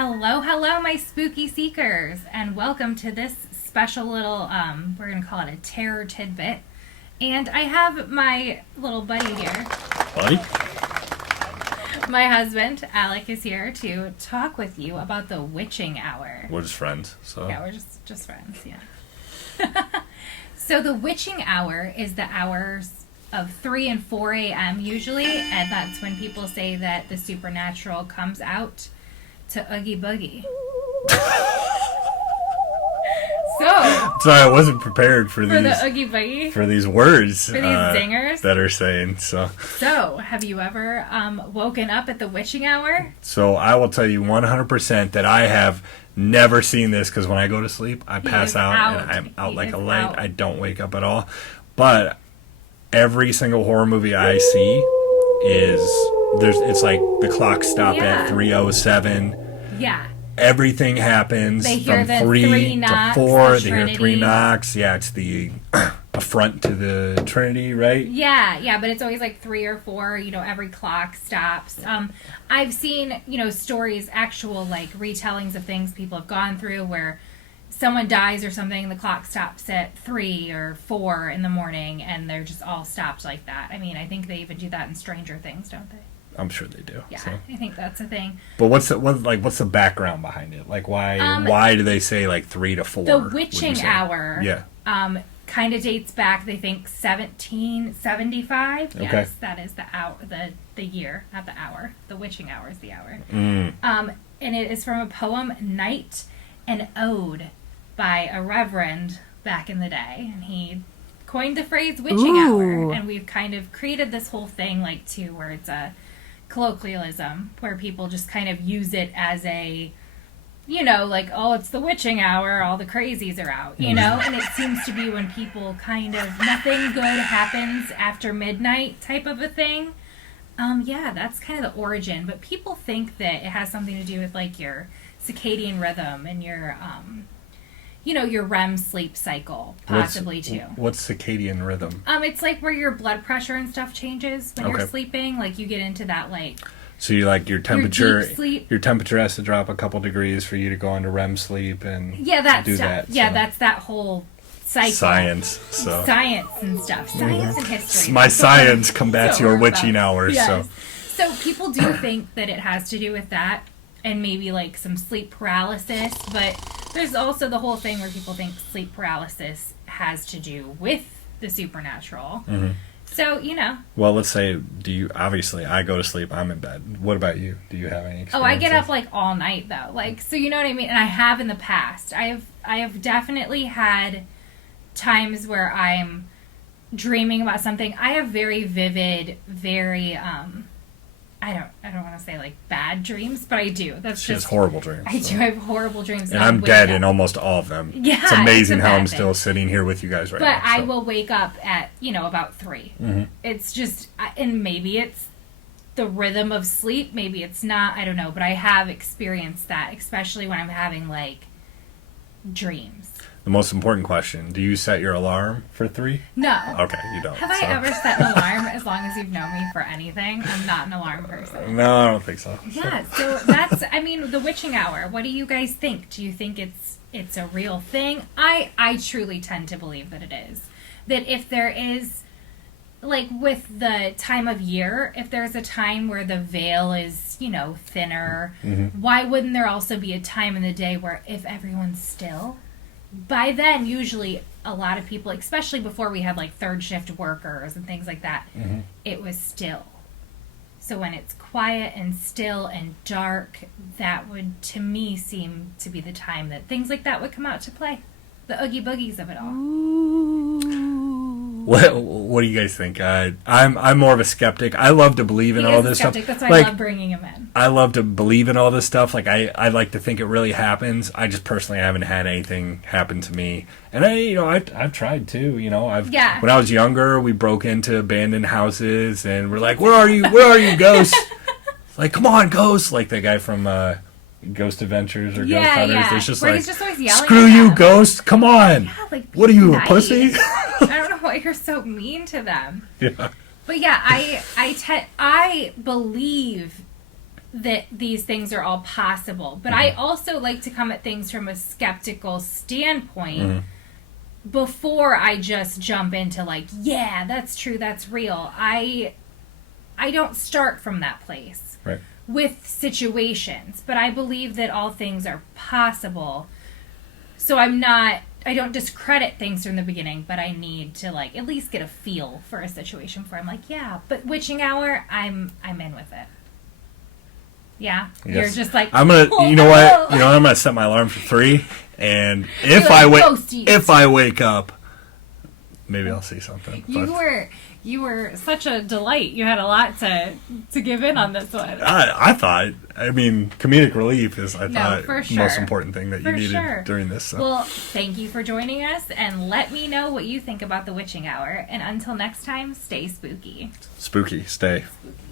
Hello, hello, my spooky seekers, and welcome to this special little, we're going to call it a terror tidbit. And I have my little buddy here. Buddy? My husband, Alec, is here to talk with you about the witching hour. We're just friends, so. Yeah, we're just friends, yeah. So the witching hour is the hours of 3 and 4 a.m. usually, and that's when people say that the supernatural comes out to Oogie Boogie. Sorry, I wasn't prepared for these. the Oogie Boogie? For these words. For these zingers? That are saying, so. So, have you ever woken up at the witching hour? So, I will tell you 100% that I have never seen this, because when I go to sleep, I pass out and I'm out like a light. I don't wake up at all. But every single horror movie I see it's like the clock stop at 3:07. Yeah. Everything happens from 3 to 4. They hear 3 knocks. Yeah, it's the affront to the Trinity, right? Yeah, but it's always like 3 or 4. Every clock stops. I've seen stories, actual like retellings of things people have gone through where someone dies or something, and the clock stops at 3 or 4 in the morning, and they're just all stopped like that. I mean, I think they even do that in Stranger Things, don't they? I'm sure they do. Yeah, so. I think that's a thing. But what's the background behind it? Like, why do they say like 3 to 4? The witching hour. Yeah. Kind of dates back, they think, 1775. Okay. Yes, that is the hour, the year, not the hour. The witching hour is the hour. Mm. And it is from a poem, Night and Ode, by a reverend back in the day, and he coined the phrase witching hour, and we've kind of created this whole thing where it's a colloquialism where people just kind of use it as a it's the witching hour, all the crazies are out, and it seems to be when people kind of nothing good happens after midnight type of a thing. That's kind of the origin, but people think that it has something to do with like your circadian rhythm and your your REM sleep cycle, possibly too. What's circadian rhythm? It's like where your blood pressure and stuff changes when you're sleeping. Like you get into that So you like your temperature. Your deep sleep. Your temperature has to drop a couple degrees for you to go into REM sleep and that's that whole cycle. Science and stuff. Science and history. My science combats your witching hours. Yes. So people do think that it has to do with that, and maybe like some sleep paralysis, but there's also the whole thing where people think sleep paralysis has to do with the supernatural. Mm-hmm. So, Well, let's say, obviously, I go to sleep, I'm in bed. What about you? Do you have any experience? Oh, I get up like all night though. So you know what I mean? And I have in the past. I have definitely had times where I'm dreaming about something. I have very vivid, very I don't want to say like bad dreams, but I do. She has horrible dreams. I do have horrible dreams. And I'm dead in almost all of them. Yeah, it's amazing how I'm still sitting here with you guys right now. But I will wake up at, about 3. Mm-hmm. It's just, and maybe it's the rhythm of sleep. Maybe it's not. I don't know. But I have experienced that, especially when I'm having like dreams. The most important question, do you set your alarm for 3? No. Okay, you don't. Have I ever set an alarm as long as you've known me for anything? I'm not an alarm person. No, I don't think so. Yeah, so that's, the witching hour. What do you guys think? Do you think it's a real thing? I truly tend to believe that it is. That if there is, like with the time of year, if there's a time where the veil is, thinner, mm-hmm. Why wouldn't there also be a time in the day where if everyone's still? By then, usually, a lot of people, especially before we had like third shift workers and things like that, mm-hmm. It was still. So when it's quiet and still and dark, that would, to me, seem to be the time that things like that would come out to play. The Oogie Boogies of it all. Ooh. What do you guys think? I'm more of a skeptic. I love to believe in all this stuff. That's why I love bringing him in. I love to believe in all this stuff. Like I like to think it really happens. I just personally haven't had anything happen to me. And I've tried too. When I was younger, we broke into abandoned houses and we're like, "Where are you? Where are you, ghosts?" Like, "Come on, ghosts!" Like the guy from Ghost Adventures or Ghost Hunters. Yeah. It's just where like, he's just always yelling "Screw you, ghost! Come on! Yeah, what are you, nice. A pussy?" I don't know why you're so mean to them. Yeah. But yeah, I believe that these things are all possible. But I also like to come at things from a skeptical standpoint before I just jump into like, yeah, that's true, that's real. I don't start from that place with situations, but I believe that all things are possible. So I don't discredit things from the beginning, but I need to like at least get a feel for a situation where I'm like, yeah, but witching hour, I'm in with it. Yeah, yes. You're just like I'm gonna. You know what? You know I'm gonna set my alarm for 3, and if I wake up, maybe I'll see something. You were such a delight. You had a lot to give in on this one. I thought. I mean, comedic relief is the most important thing that you needed during this. So. Well, thank you for joining us, and let me know what you think about the witching hour. And until next time, stay spooky. Spooky, stay. Spooky.